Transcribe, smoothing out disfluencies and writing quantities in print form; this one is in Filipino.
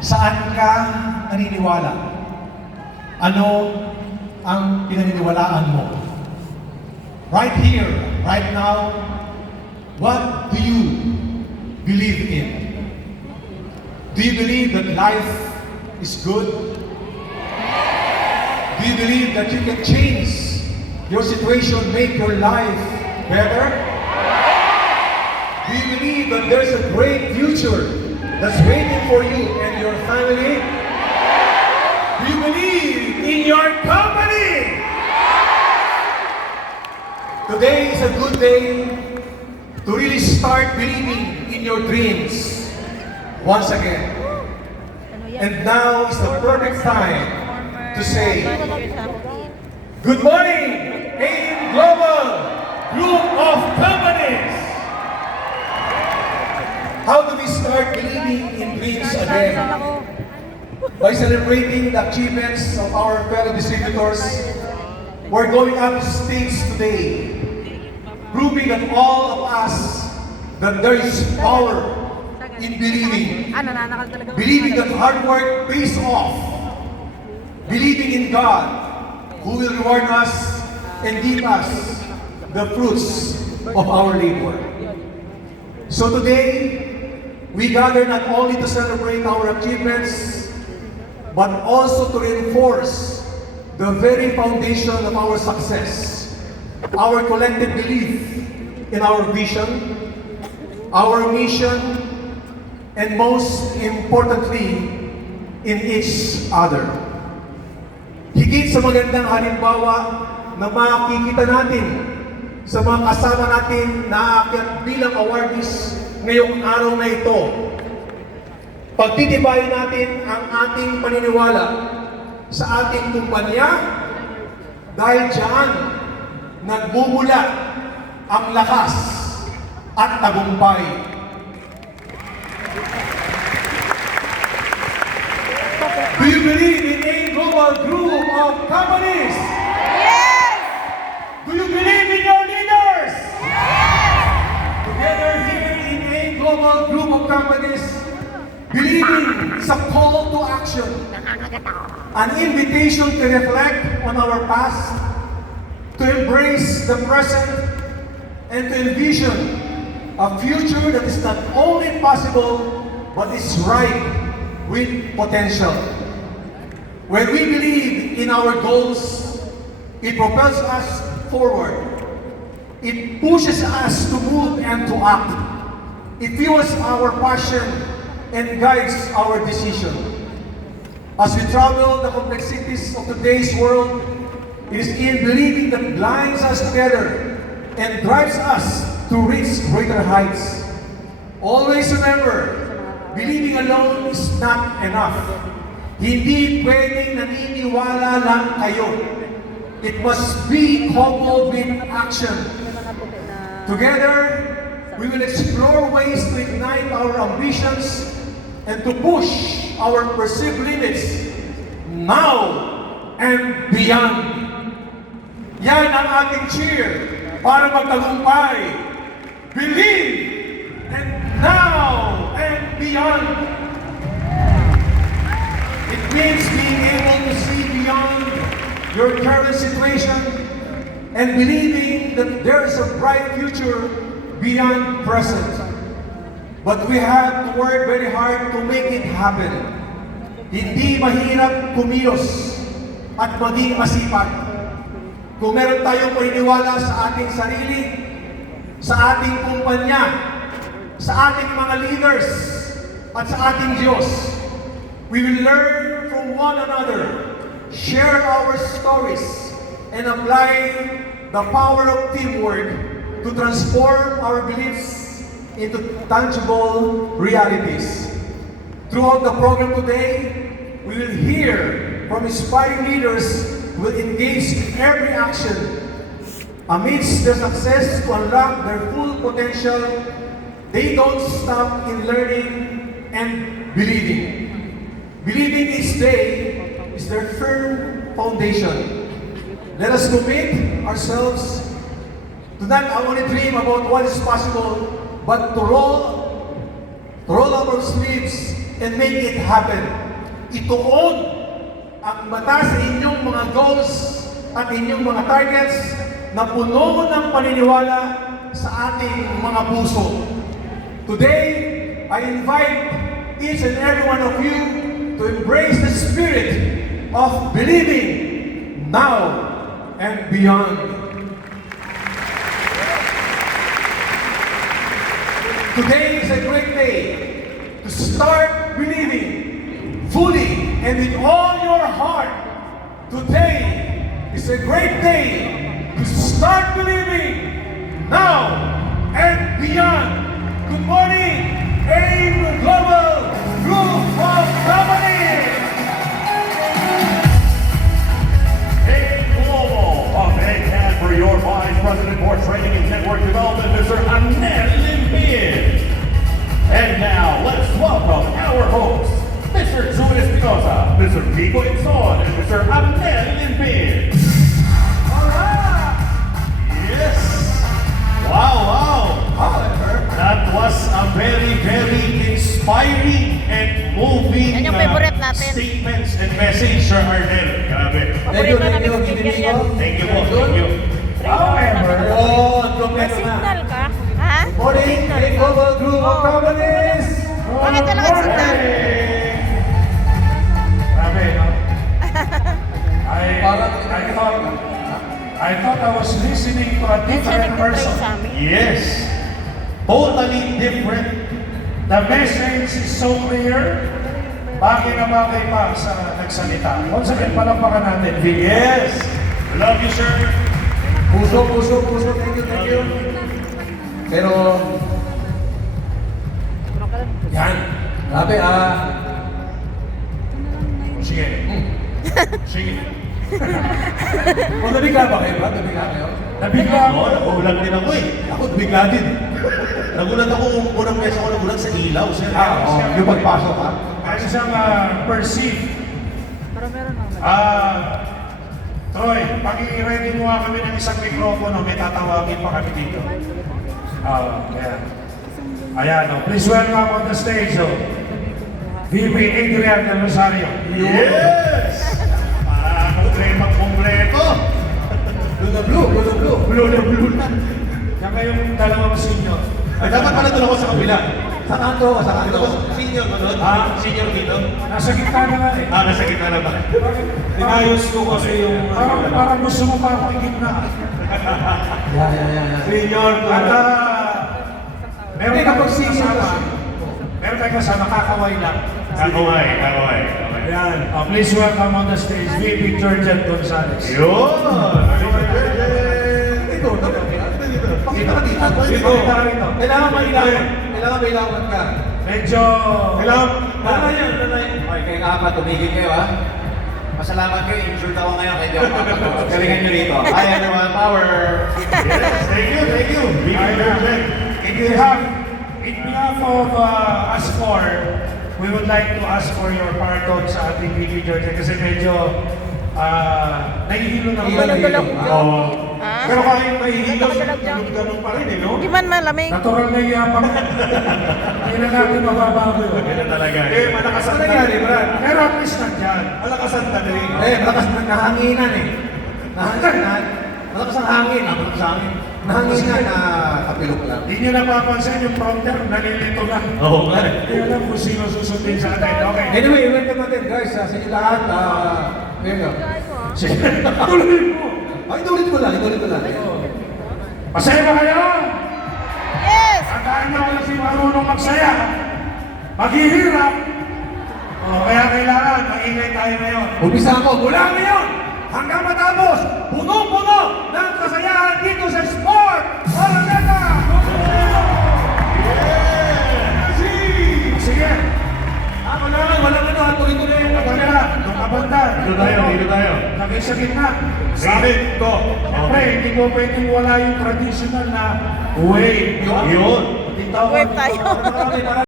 Saan ka naniniwala? Ano ang pinaniniwalaan mo? Right here, right now, what do you believe in? Do you believe that life is good? Do you believe that you can change your situation, make your life better? Do you believe that there's a great future that's waiting for you and your family? Do you believe in your company? Today is a good day to really start believing in your dreams once again. And now is the perfect time to say, good morning, AIM Global Group of Companies! How do we start believing in dreams again? By celebrating the achievements of our fellow distributors. We're going up stage today, proving that all of us that there is power in believing. Believing that hard work pays off. Believing in God, who will reward us and give us the fruits of our labor. So today, we gather not only to celebrate our achievements, but also to reinforce the very foundation of our success, our collective belief in our vision, our mission, and most importantly, in each other. Higit sa magandang halimbawa na makikita natin sa mga kasama natin na aakyat bilang awardees ngayong araw na ito. Pagtitibayin natin ang ating paniniwala sa ating kumpanya dahil diyan nagmumula ang lakas at tagumpay. Do you believe in a global group of companies? Yes! Do you believe in your leaders? Yes! Together here in a global group of companies, believing sa call to action, an invitation to reflect on our past, to embrace the present, and to envision a future that is not only possible, but is ripe with potential. When we believe in our goals, it propels us forward. It pushes us to move and to act. It fuels our passion and guides our decision. As we travel the complexities of today's world, it is in believing that binds us together and drives us to reach greater heights. Always remember, believing alone is not enough. Hindi pwedeng naniniwala lang kayo. It must be coupled with action. Together, we will explore ways to ignite our ambitions and to push our perceived limits now and beyond. Yan ang ating cheer para magtagumpay. Believe and now and beyond. It means being able to see beyond your current situation and believing that there is a bright future beyond present. But we have to work very hard to make it happen. Hindi mahirap kumilos at maging masipag. Kung meron tayong paniniwala sa ating sarili, sa ating kumpanya, sa ating mga leaders, at sa ating Diyos, we will learn from one another, share our stories, and apply the power of teamwork to transform our beliefs into tangible realities. Throughout the program today, we will hear from inspiring leaders who will engage in every action amidst their success to unlock their full potential. They don't stop in learning and believing. Believing each day is their firm foundation. Let us commit ourselves to not only dream about what is possible, but to roll up our sleeves and make it happen. Ituon ang mata sa inyong mga goals at inyong mga targets na puno ng paniniwala sa ating mga puso. Today, I invite each and every one of you to embrace the spirit of believing now and beyond. Today is a great day to start believing fully and with all your heart. Today is a great day to start believing now and beyond. Good morning, AIM Global Group of Companies. AIM Global of ACAD for your Vice President for Training and Network Development, Mr. Amel Limpid. And now, let's welcome our hosts, Mr. Jude Espinosa, Mr. Vico Inson, and Mr. Amel Limpid. Alright! Yes! Wow! However, That was a very, very inspiring and moving Yan yung favorite natin. statements and message, Sir Ardel. Grabe. Paborito namin yung speaker yan. Thank you po, thank you. However, oh, kompleto na. Signal ka? Ha? Morning, AIM Global Group of Companies. Bakit wala kang signal? Grabe, no? I thought I was listening to a Siya different nag-pray person. sa amin. Yes. Totally different. The message is so clear. Bagay na bagay pa sa nagsalita. Once again, palampakan natin, Vic. Yes. Love you, sir. Puso, puso, puso. Thank you, thank you. Pero, yan. Grabe, Sige. Sige. kung nabigla ba kayo ba? Nabigla kayo? Nabigla ako. Oo, nagulat din ako eh. Ako, nabigla din. Nagulat ako kung unang beses ako nagulat sa ilaw, sir. Yung pagpasok ha? Kaya siyang perceive. Troy, pag-i-ready mo nga kami ng isang mikropono, may tatawagin pa kami dito. Ayan. Ayan, please welcome on the stage, VP Adrian Del Rosario. Yes! Kompleto. Blue na blue, blue na blue. Blue na blue na. Yan kayong dalawang senior. Ay, dapat pala doon ako sa kabila. Sa kanto ka, sa Dito kanto. ako, senior ba doon? Ah. Senior dito? Nasa gitna na nga eh. Nasa gitna na ba? Inayos ko kasi yung... Parang gusto mo pa ako igitna. Yan. Senior At meron Hindi, kapag tayong senior kasama. kasi. Meron tayong kasama, kakaway lang. Kakaway. Ayan. Please welcome on the stage, VP Georgian Gonzalez. Yun! Ito, pakita ka dito. Dito, para rito. Kailangan mailawan. Kailangan mailawan ka. Medyo... Lalayan. Okay, kayo nga pa, tumigil kayo ha. Pasalamat kayo, injured ako ngayon, kaya di ako makapagod. Galingan nyo rito. Hi everyone, power! Yes, thank you. Be perfect. In behalf of us four, we would like to ask for your pardon sa ating VP Georgian kasi medyo nahihilo na Iba ng dalak Oo. dyan. Ah? Pero kahit nahihilo, Dalak dyan. ganun pa rin eh, no? Di man malamig. Natural na iyapang. Hindi na natin mababago yun. Ganun talaga. malakas Ano nangyari, Brad? Pero at least nandyan. Malakas ang dali. Malakas na nahanginan eh. Malakas ang hangin. Malakas ang hangin. Nahanginan na kapilok lang. Hindi nyo napapansin yung prompter, nalilito na. Oo nga. Hindi alam kung sino susundin sa atin. Okay. Anyway, welcome natin guys sa inyo lahat. Here you go. Tuloy mo! Inulit ko lang. Masaya ba kayo? Yes! Tandaan nyo kung si marunong magsaya. Maghihirap. Kaya kailangan, maingay tayo ngayon. Umpisa ako mula ngayon hanggang matapos. Punong-puno ng kasayahan dito sa Sport Araneta. Sige, Walang ano, tuloy-tuloy. kabanda, nung kabanda. Dito tayo. Lagay sa gitna. Sabi ko. Siyempre, hindi mo pwedeng wala yung traditional na wave. Yun. Titawag Wave tayo. dito.